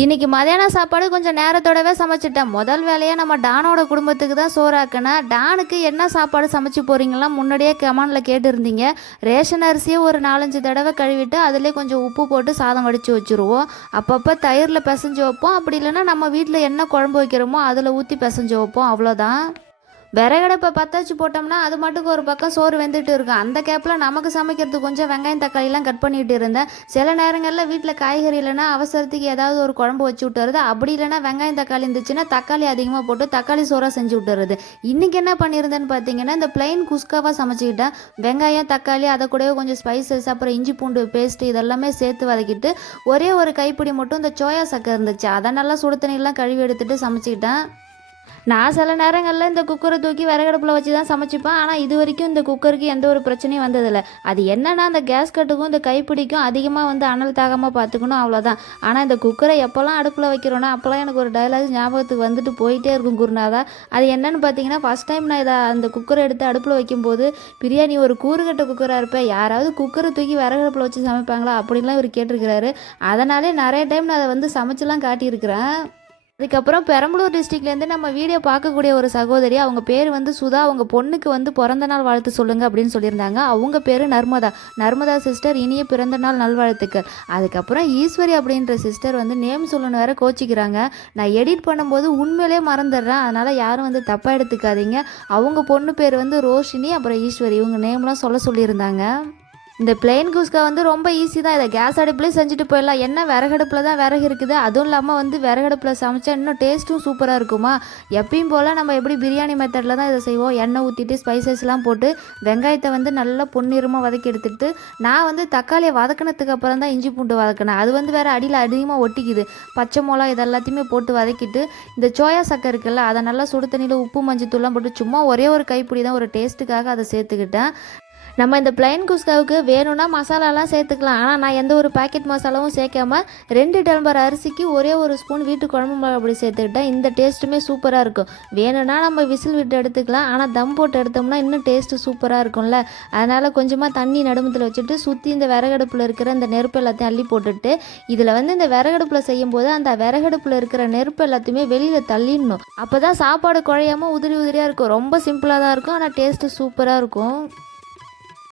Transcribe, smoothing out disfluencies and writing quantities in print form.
இன்னைக்கு மதியான சாப்பாடு கொஞ்சம் நேரத்தோடவே சமைச்சிட்டேன். முதல் வேலையாக நம்ம டானோட குடும்பத்துக்கு தான் சோறாக்கினேன். டானுக்கு என்ன சாப்பாடு சமைச்சு போகிறீங்களாம் முன்னாடியே கமெண்டில் கேட்டுருந்தீங்க. ரேஷன் அரிசியை ஒரு 4-5 தடவை கழுவிட்டு அதிலே கொஞ்சம் உப்பு போட்டு சாதம் வடித்து வச்சுருவோம். அப்பப்போ தயிரில் பிசைஞ்சு வைப்போம். அப்படி இல்லைன்னா நம்ம வீட்டில் என்ன குழம்பு வைக்கிறோமோ அதில் ஊற்றி பிசைஞ்சு வைப்போம். அவ்வளோதான். விறகடுப்பை பற்ற வச்சு போட்டோம்னா அது மட்டுக்கு ஒரு பக்கம் சோறு வெந்துட்டு இருக்கும். அந்த கேப்பில் நமக்கு சமைக்கிறதுக்கு கொஞ்சம் வெங்காயம் தக்காளிலாம் கட் பண்ணிட்டு இருந்தேன். சில நேரங்களில் வீட்டில் காய்கறி இல்லைன்னா அவசரத்துக்கு ஏதாவது ஒரு குழம்பு வச்சு விட்டுறது. அப்படி இல்லைன்னா வெங்காயம் தக்காளி இருந்துச்சுன்னா தக்காளி அதிகமாக போட்டு தக்காளி சோறாக செஞ்சு விட்டுறது. இன்றைக்கி என்ன பண்ணியிருந்தேன்னு பார்த்தீங்கன்னா இந்த பிளைன் குஸ்காவாக சமைச்சிக்கிட்டேன். வெங்காயம் தக்காளி அதை கூடவே கொஞ்சம் ஸ்பைசஸ் அப்புறம் இஞ்சி பூண்டு பேஸ்ட்டு இதெல்லாமே சேர்த்து வதக்கிட்டு ஒரே ஒரு கைப்பிடி மட்டும் இந்த சோயா சக்கை இருந்துச்சு அதை நல்லா சுடு தண்ணியெல்லாம் கழுவி எடுத்துகிட்டு சமைச்சிக்கிட்டேன். நான் சில நேரங்களில் இந்த குக்கரை தூக்கி விறகடுப்பில் வச்சு தான் சமைச்சிப்பேன். ஆனால் இது வரைக்கும் இந்த குக்கருக்கு எந்த ஒரு பிரச்சனையும் வந்ததில்லை. அது என்னென்னா அந்த கேஸ் கட்டுக்கும் இந்த கைப்பிடிக்கும் அதிகமாக அனல் தாகாமல் பார்த்துக்கணும், அவ்வளோதான். ஆனால் இந்த குக்கரை எப்போல்லாம் அடுப்பில் வைக்கிறோன்னா அப்போல்லாம் எனக்கு ஒரு டயலாக் ஞாபகத்துக்கு வந்துட்டு போயிட்டே இருக்கும் குருநாதா. அது என்னென்னு பார்த்தீங்கன்னா ஃபஸ்ட் டைம் நான் அந்த குக்கரை எடுத்து அடுப்பில் வைக்கும்போது பிரியாணி ஒரு கூறுகட்ட குக்கராக இருப்பேன். யாராவது குக்கரை தூக்கி விறகடுப்பில் வச்சு சமைப்பாங்களா அப்படின்லாம் இவர் கேட்டிருக்கிறாரு. அதனாலே நிறைய டைம் நான் அதை சமைச்செல்லாம் காட்டியிருக்கிறேன். அதுக்கப்புறம் பெரம்பலூர் டிஸ்ட்ரிக்ட்லேருந்து நம்ம வீடியோ பார்க்கக்கூடிய ஒரு சகோதரி, அவங்க பேர் சுதா. அவங்க பொண்ணுக்கு பிறந்த நாள் வாழ்த்து சொல்லுங்கள் அப்படின்னு சொல்லியிருந்தாங்க. அவங்க பேர் நர்மதா சிஸ்டர், இனிய பிறந்த நாள் நல்வாழ்த்துக்கள். அதுக்கப்புறம் ஈஸ்வரி அப்படின்ற சிஸ்டர் நேம் சொல்லணும் வேறு கோச்சிக்கிறாங்க. நான் எடிட் பண்ணும்போது உண்மையிலே மறந்துடுறேன், அதனால் யாரும் தப்பாக எடுத்துக்காதீங்க. அவங்க பொண்ணு பேர் ரோஷினி அப்புறம் ஈஸ்வரி, இவங்க நேம்லாம் சொல்லியிருந்தாங்க. இந்த பிளெயின் குஸ்கா ரொம்ப ஈஸி தான். இதை கேஸ் அடுப்புலேயே செஞ்சுட்டு போயிடலாம். என்ன விறகடுப்பில் தான் விறகு இருக்குது. அதுவும் இல்லாமல் விறகடுப்பில் சமைச்சா இன்னும் டேஸ்ட்டும் சூப்பராக இருக்குமா. எப்பயும் போல் நம்ம எப்படி பிரியாணி மெத்தடில் தான் இதை செய்வோம். எண்ணெய் ஊற்றிட்டு ஸ்பைசஸ்லாம் போட்டு வெங்காயத்தை நல்லா பொன்னிறமாக வதக்கி எடுத்துகிட்டு நான் தக்காளியை வதக்கினதுக்கு அப்புறம் தான் இஞ்சி பூண்டு வதக்கினேன். அது வேறு அடியில் அதிகமாக ஒட்டிக்குது. பச்சை மிளகா இதெல்லாத்தையுமே போட்டு வதக்கிட்டு இந்த சோயா சக்கை இருக்குல்ல அதை நல்லா சுடு தண்ணியில் உப்பு மஞ்சத்தூள்லாம் போட்டு சும்மா ஒரே ஒரு கைப்பிடி தான் ஒரு டேஸ்ட்டுக்காக அதை சேர்த்துக்கிட்டேன். நம்ம இந்த பிளைன் குஸ்காவுக்கு வேணும்னா மசாலாலாம் சேர்த்துக்கலாம். ஆனால் நான் எந்த ஒரு பாக்கெட் மசாலாவும் சேர்க்காம 2 டம்ளர் அரிசிக்கு ஒரே ஒரு ஸ்பூன் வீட்டு குழம்பு மிளகா அப்படி சேர்த்துக்கிட்டேன். இந்த டேஸ்ட்டுமே சூப்பராக இருக்கும். வேணும்னா நம்ம விசில் விட்டு எடுத்துக்கலாம். ஆனால் தம் போட்டு எடுத்தோம்னா இன்னும் டேஸ்ட்டு சூப்பராக இருக்கும்ல. அதனால் கொஞ்சமாக தண்ணி நடுமத்தில் வச்சுட்டு சுற்றி இந்த விறகடுப்பில் இருக்கிற இந்த நெருப்பு எல்லாத்தையும் அள்ளி போட்டுட்டு இதில் இந்த விறகடுப்பில் செய்யும்போது அந்த விறகடுப்பில் இருக்கிற நெருப்பு எல்லாத்தையுமே வெளியில் தள்ளிடணும். அப்போ தான் சாப்பாடு குழையாமல் உதிரியாக இருக்கும். ரொம்ப சிம்பிளாக தான் இருக்கும், ஆனால் டேஸ்ட்டு சூப்பராக இருக்கும்.